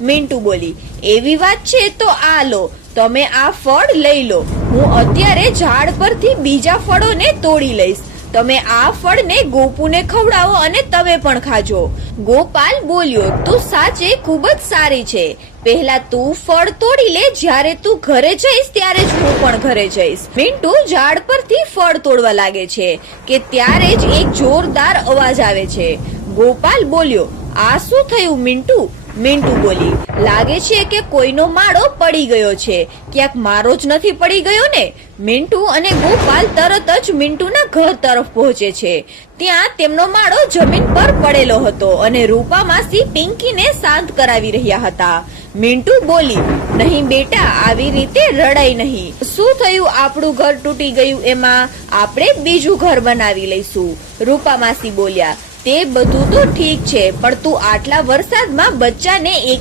મિન્ટુ બોલી, એવી વાત છે તો આ લો, તમે આ ફળ લઈ લો, હું અત્યારે ઝાડ પરથી બીજા ફળોને તોડી લઈશ, તમે આ ફળને ગોપુને ખવડાવો અને તમે પણ ખાજો. ગોપાલ બોલ્યો, તું સાચે ખૂબ જ સારી છે, પહેલા તું ફળ તોડી લે, જ્યારે તું ઘરે જઈશ ત્યારે જ હું પણ ઘરે જઈશ. મિન્ટુ ઝાડ પરથી ફળ તોડવા લાગે છે કે ત્યારે જ એક જોરદાર અવાજ આવે છે. ગોપાલ બોલ્યો, આ શું થયું મિન્ટુ? મિન્ટુ બોલી, લાગે છે કે કોઈનો માળો પડી ગયો છે, ક્યાંક મારો જ નથી પડી ગયો ને? મિન્ટુ અને ગોપાલ તરત જ મિન્ટુના ઘર તરફ પહોંચે છે. ત્યાં તેમનો માળો જમીન પર પડેલો હતો અને રૂપા માસી પિંકીને શાંત કરાવી રહ્યા હતા. મિન્ટુ બોલી, નહીં બેટા, આવી રીતે રડાય નહીં. શું થયું? આપણું ઘર તૂટી ગયું, એમાં આપણે બીજું ઘર બનાવી લઈશું. રૂપા માસી બોલ્યા, તે બધું તો ઠીક છે, પણ તું આટલા વરસાદમાં બચ્ચાને એક